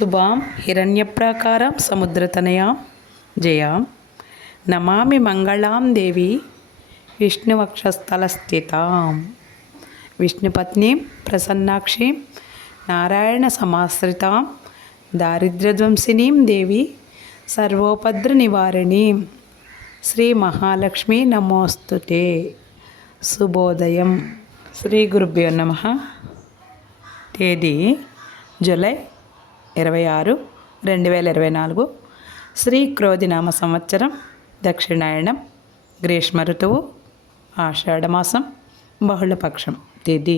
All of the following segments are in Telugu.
శుభాం హిరణ్యప్రాకారం సముద్రతనయాం జయాం నమామి మంగళాం దేవి విష్ణువక్షస్థలస్థితాం విష్ణుపత్నీం ప్రసన్నాక్షీం నారాయణ సమాశ్రితాం దారిద్ర్యధ్వంసినీం దేవి సర్వోపద్ర నివారణీం శ్రీ మహాలక్ష్మి నమోస్తుతే. శుభోదయం. శ్రీ గురుభ్యో నమః. తేదీ జూలై 26, 2024. శ్రీ క్రోధినామ సంవత్సరం, దక్షిణాయనం, గ్రీష్మ ఋతువు, ఆషాఢమాసం, బహుళపక్షం, తేదీ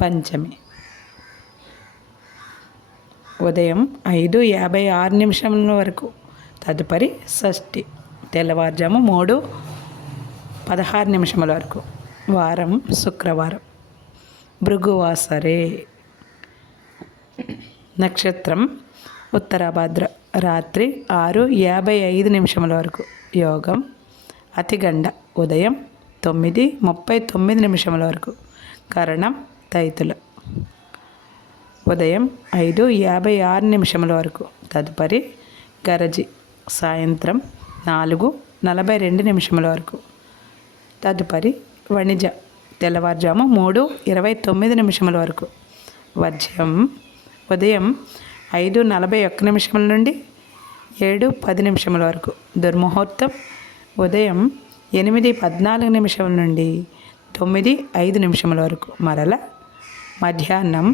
పంచమి. ఉదయం 5:56 వరకు. తదుపరి షష్ఠి తెల్లవారుజాము 3:16 వరకు. వారం శుక్రవారం. భృగువాసరే. నక్షత్రం ఉత్తరాభాద్ర. రాత్రి 6:55 వరకు. యోగం అతిగండ. ఉదయం 9:39 వరకు. కరణం తైతుల. ఉదయం 5:56 వరకు. తదుపరి గరజి. సాయంత్రం 4:42 వరకు. తదుపరి వణిజ. తెల్లవారుజాము 3:29 వరకు. వర్జ్యం ఉదయం 5:41 నుండి 7:10 వరకు. దుర్ముహూర్తం ఉదయం 8:14 నుండి 9:05 వరకు. మరల మధ్యాహ్నం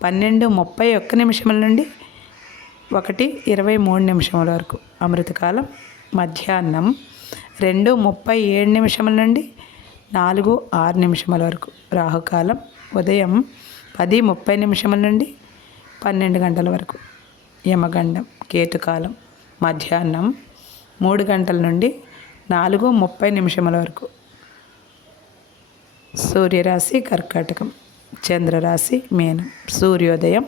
12:31 నుండి 1:23 వరకు. అమృతకాలం మధ్యాహ్నం 2:37 నుండి 4:06 వరకు. రాహుకాలం ఉదయం 10:30 నుండి 12 గంటల వరకు. యమగండం కేతుకాలం మధ్యాహ్నం 3 గంటల నుండి 4:30 వరకు. సూర్యరాశి కర్కాటకం, చంద్రరాశి మీనం. సూర్యోదయం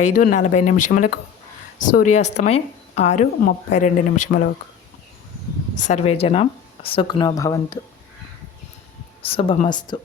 5:40 సూర్యాస్తమయం 6:32 వరకు. సర్వే జనం సుఖినో భవంతు. శుభమస్తు.